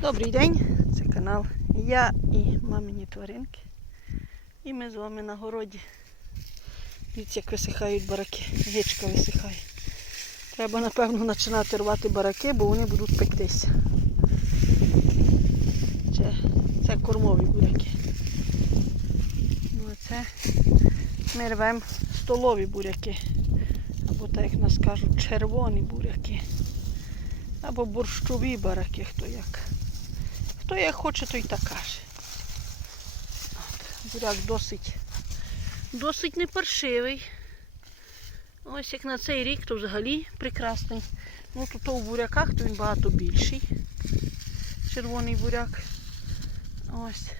Добрий день, це канал Я і мамині тваринки. І ми з вами на городі. Дивіться, як висихають бараки. Гичка висихає. Треба, напевно, починати рвати бараки, бо вони будуть пектися. Це, це кормові буряки. Ну, а це ми рвемо столові буряки. Або так як нас кажуть, червоні буряки. Або борщові бараки, хто як. Хто як хоче, той так каже. Буряк досить, досить не паршивий. Ось як на цей рік, то взагалі прекрасний. Ну тут то в буряках, то він багато більший. Червоний буряк. Ось.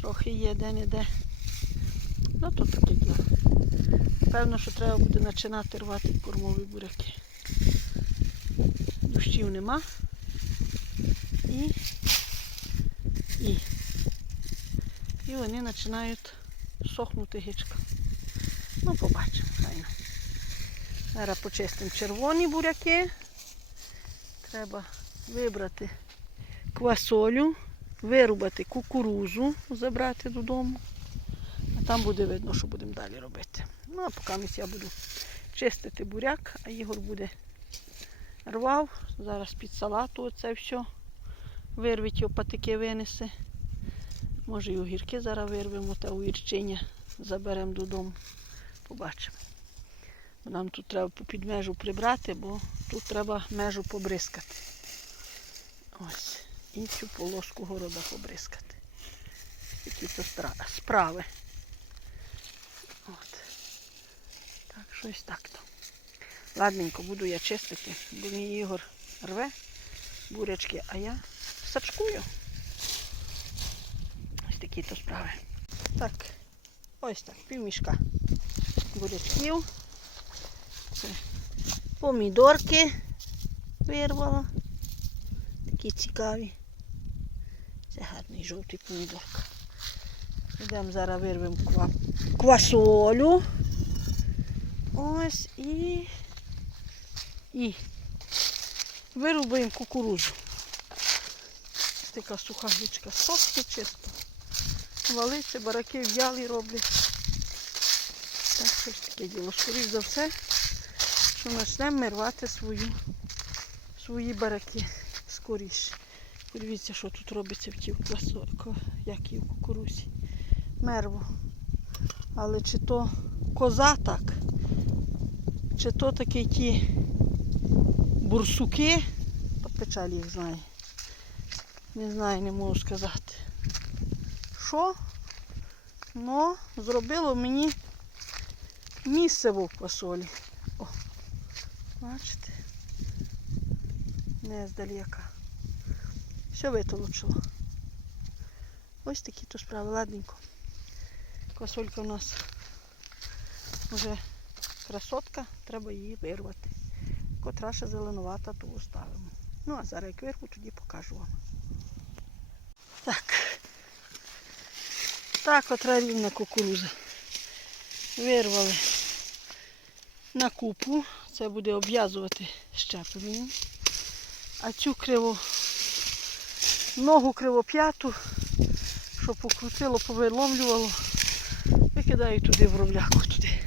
Трохи є де-не-де. Ну то таке діло. Певно, що треба буде починати рвати кормові буряки. Дощів нема. І, і, і вони починають сохнути гичка. Ну, побачимо, файно. Зараз почистимо червоні буряки. Треба вибрати квасолю, вирубати кукурузу, забрати додому. А там буде видно, що будемо далі робити. Ну, а поки я буду чистити буряк, а Ігор буде рвав. Зараз під салату оце все. Вирвіть його патики винесе. Може і огірки зараз вирвемо та огірчиня заберемо додому. Побачимо. Нам тут треба під межу прибрати, бо тут треба межу побризкати. Ось. І цю полоску города побризкати. Такі то справи. От. Так, щось так то. Ладненько, буду я чистити, бо мій Ігор рве бурячки, а я сачкую. Ось такі то справи. Так, ось так, півмішка бурячків. Помідорки вирвала. Такі цікаві. Це гарний жовтий помідорка. Йдемо зараз вирвемо ква... квасолю. Ось і. І вирубаємо кукурузу. Така суха гречка сохне чисто. Валиться, бараки в'яли роблять. Так, щось таке діло. Скоріше за все, що почнемо ми рвати свою, свої бараки скоріше. Подивіться, що тут робиться в тій квасо, ко- як і в кукурузі. Мерво. Але чи то коза так, чи то такі ті бурсуки, печаль їх знає. Не знаю, не можу сказати. Що? Ну, зробило мені місце в квасолі. О, бачите? Не здалека. Все витолочило. Ось такі то справи, ладненько. Квасолька у нас вже красотка, треба її вирвати. Котра ще зеленувата, то оставимо. Ну, а зараз як вирву, тоді покажу вам. Так. Так, котра рівна кукуруза. Вирвали на купу. Це буде обв'язувати щепленням. А цю криво, ногу кривоп'яту, що покрутило, повиломлювало, викидаю туди в ровляку, туди,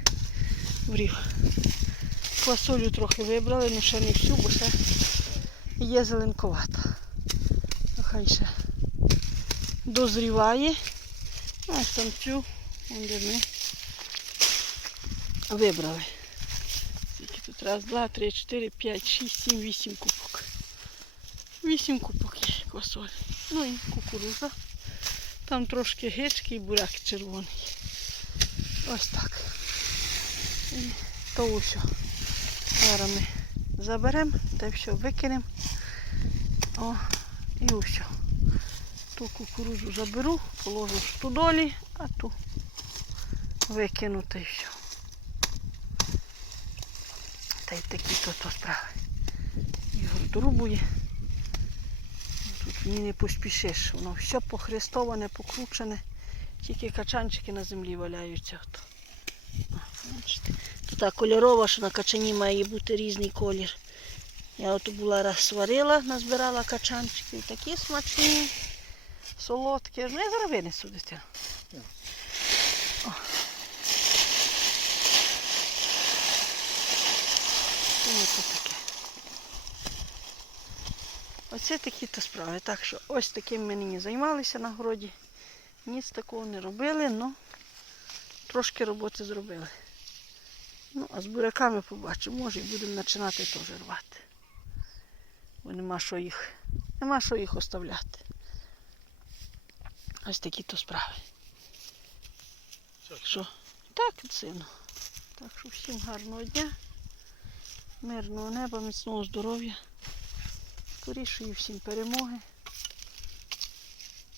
в рів. Квасолю трохи вибрали, але ще не всю, бо ще є зеленковата. Ну, Хай ще дозріває. Ось там цю, де ми вибрали. Скільки тут? Раз, два, три, чотири, п'ять, шість, сім, вісім купок. Вісім купок є квасолі. Ну і кукуруза. Там трошки гички і буряк червоний. Ось так. І то все. Зараз ми заберемо та все викинемо. О, і все. Ту кукурузу заберу, положу в студолі, а ту викину та й все. Та й такі то, то справи. Ігор трубує. Тут мені не поспішиш. Воно все похрестоване, покручене. Тільки качанчики на землі валяються. Ото. О, бачите. Тут та кольорова, що на качані має бути різний колір. Я от була раз сварила, назбирала качанчиків, такі смачні, солодкі. Ну, я зараз винесу дитину. Оце такі то справи. Так що ось таким ми нині займалися на городі. Ніц такого не робили, але трошки роботи зробили. Ну, а з буряками побачимо, може і будемо починати теж рвати. Бо нема що їх, нема що їх оставляти. Ось такі то справи. Так Що? Так, сину. Так що всім гарного дня, мирного неба, міцного здоров'я. Скорішої всім перемоги.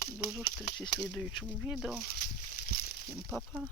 До зустрічі в слідуючому відео. Всім па-па.